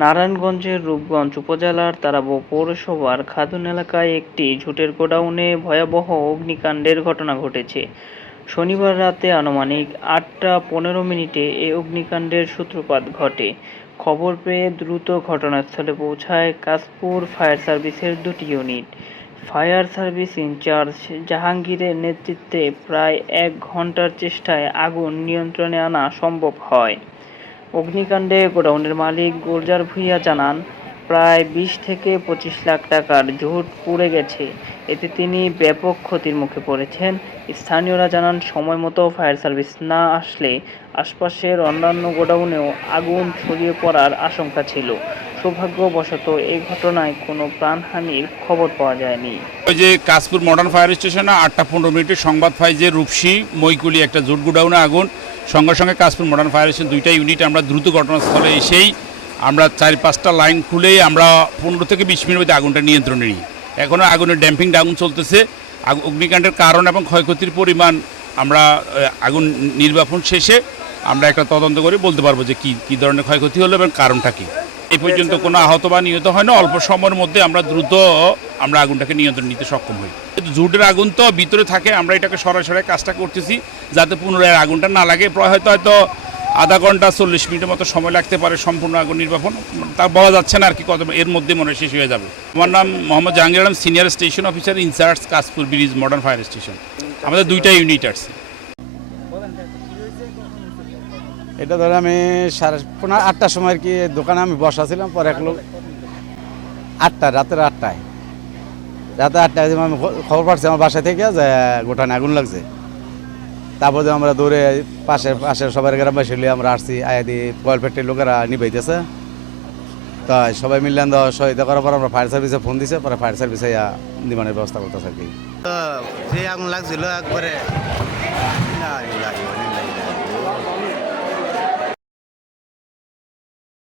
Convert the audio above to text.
নারায়ণগঞ্জের রূপগঞ্জ উপজেলার তারাব পৌরসভার খাতুন এলাকায় একটি ঝুটের গোডাউনে ভয়াবহ অগ্নিকাণ্ডের ঘটনা ঘটেছে। শনিবার রাতে আনুমানিক ৮টা ১৫ মিনিটে এ অগ্নিকাণ্ডের সূত্রপাত ঘটে। খবর পেয়ে দ্রুত ঘটনাস্থলে পৌঁছায় কাশপুর ফায়ার সার্ভিসের ২টি ইউনিট। ফায়ার সার্ভিস ইনচার্জ জাহাঙ্গীরের নেতৃত্বে প্রায় ১ ঘণ্টার চেষ্টায় আগুন নিয়ন্ত্রণে আনা সম্ভব হয়। অগ্নিকাণ্ডে গোডাউনের মালিক গুলজার ভূঁইয়া জানান, প্রায় ২০ থেকে ২৫ লাখ টাকার ঝুট পুড়ে গেছে। এতে তিনি ব্যাপক ক্ষতির মুখে পড়েছেন। স্থানীয়রা জানান, সময়মতো ফায়ার সার্ভিস না আসলে আশপাশের অন্যান্য গোডাউনেও আগুন ছড়িয়ে পড়ার আশঙ্কা ছিল। সৌভাগ্যবশত এই ঘটনায় কোনো প্রাণহানির খবর পাওয়া যায়নি। ওই যে কাশপুর মডার্ন ফায়ার স্টেশনে ৮টা ১৫ মিনিটে সংবাদ পাই যে রূপসী মৈকুলি একটা জুট গোডাউনে আগুন। সঙ্গে সঙ্গে কাশপুর মডার্ন ফায়ার স্টেশন ২টা ইউনিট আমরা দ্রুত ঘটনাস্থলে এসেই আমরা ৪-৫টা লাইন খুলেই আমরা ১৫ থেকে ২০ মিনিটের মধ্যে আগুনটা নিয়ন্ত্রণে নিই। এখনও আগুনের ড্যাম্পিং ডাউন চলতেছে। অগ্নিকাণ্ডের কারণ এবং ক্ষয়ক্ষতির পরিমাণ আমরা আগুন নির্বাপন শেষে আমরা একটা তদন্ত করে বলতে পারবো যে কী ধরনের ক্ষয়ক্ষতি হলো এবং কারণটা কী। এই পর্যন্ত কোনো আহত বা নিহত হয় না। অল্প সময়ের মধ্যে আমরা দ্রুত আগুনটাকে নিয়ন্ত্রণ নিতে সক্ষম হই। ঝুটের আগুন তো ভিতরে থাকে, আমরা এটাকে সরাসরি কাজটা করতেছি যাতে পুনরায় আগুনটা না লাগে। প্রায় হয়তো আধা ঘন্টা ৪০ মিনিটের মতো সময় লাগতে পারে সম্পূর্ণ আগুন নির্বাপন। তা বলা যাচ্ছে না আর কি, কত এর মধ্যে মনে শেষ হয়ে যাবে। আমার নাম Mohammad Jahangir Alam, senior station officer in charge Kashpur bridge modern fire station. আমাদের ২টা ইউনিট আছে। এটা ধরে আমি 8টার সময় আর কি দোকানে আমি বসা ছিলাম। পরে এক লোক রাতের 8টায় আমি খবর পাচ্ছি আমার বাসা থেকে যে গোটানে আগুন লাগছে। তারপরে আমরা দৌড়ে পাশের সবার গ্রামবাসী হলে আমরা আসছি। আয়া দিয়ে কয়েল ফ্যাক্টরির লোকেরা নিভাইতেছে। তাই সবাই মিললেন সহায়তা করার পর আমরা ফায়ার সার্ভিসে ফোন দিছে। পরে ফায়ার সার্ভিসে নির্মাণের ব্যবস্থা করতেছে আর কি। যে আগুন লাগছিল একবারে